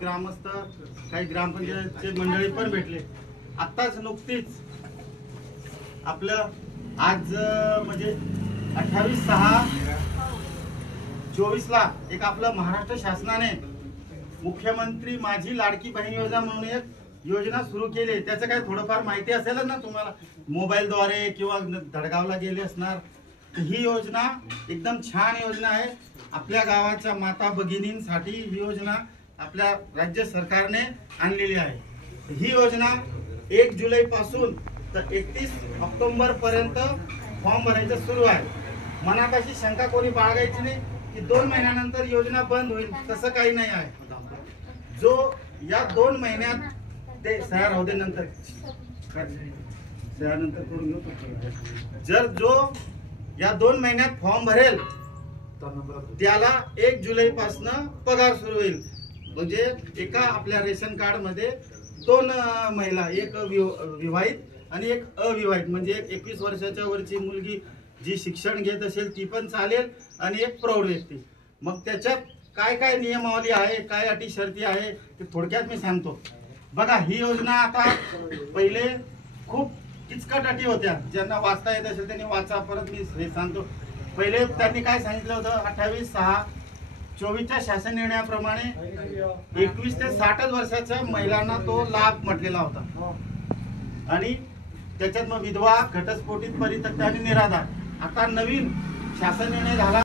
ग्रामस्थ काही ग्रामपंचायतचे मंडळी पण भेटले। आताच नुकतीच आपलं आज म्हणजे 28/6/24 ला एक आपलं महाराष्ट्र शासनाने मुख्यमंत्री माझी लाडकी बहीण योजना म्हणून एक योजना सुरू केली। त्याचं काय थोडंफार माहिती असेलच ना तुम्हाला, मोबाईलद्वारे किंवा धडगावला गेले असणार। ही योजना एकदम छान योजना आहे। आपल्या गावाच्या माता भगिनींसाठी ही योजना आपल्या राज्य सरकारने आणलेली आहे। ही योजना 1 जुलै पासून तर 31 ऑक्टोबर पर्यंत फॉर्म भरायचं सुरू आहे। मनात अशी शंका कोणी बाळगायची नाही की 2 महिन्यानंतर योजना बंद होईल, तसं काही नाही आहे। जो या 2 महिन्यात ते सह्या राहू दे नंतर सह्यानंतर करून घेऊ। जर जो या 2 महिन्यात फॉर्म भरेल त्याला 1 जुलै पासून पगार सुरू होईल। म्हणजे एका आपल्या रेशन कार्ड मध्ये 2 महिला, एक विवाहित आणि एक अविवाहित, म्हणजे 21 वर्षाच्या वरची मुलगी जी शिक्षण घेत असेल ती पण चालेल आणि एक प्रौढ व्यक्ती। मग त्याच्यात काय काय नियमावली आहे, काय अटी शर्ती आहे ते थोडक्यात मी सांगतो। बघा, ही योजना आता पहिले खूप किचकट अटी होत्या, ज्यांना वाचता येत असेल त्यांनी वाचा। परत मी हे सांगतो, पहिले त्यांनी काय सांगितलं होतं, 28/6/24च्या शासन निर्णयाप्रमाणे 21 ते 60 वर्षाच्या महिलांना तो लाभ म्हटलेला होता। आणि त्याच्यात मग विधवा, घटस्फोटित, परित्यक्त आणि निराधार। आता नवीन शासन निर्णय झाला।